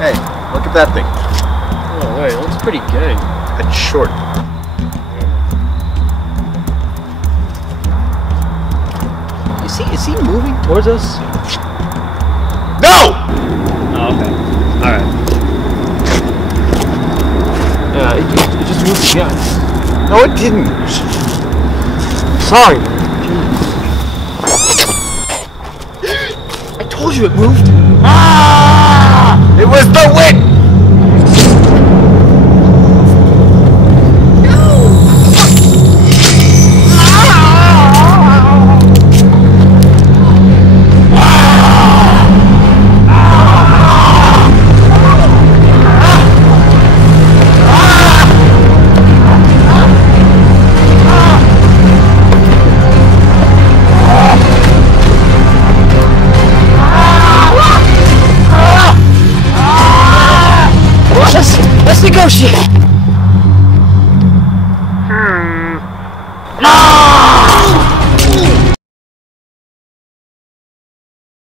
Hey, look at that thing. Oh wait, it looks pretty good. It's short. Is he moving towards us? No! Oh, okay. Alright. It just moved again. No, it didn't. Sorry, man. I told you it moved. Ah! It was the wind! Let's negotiate.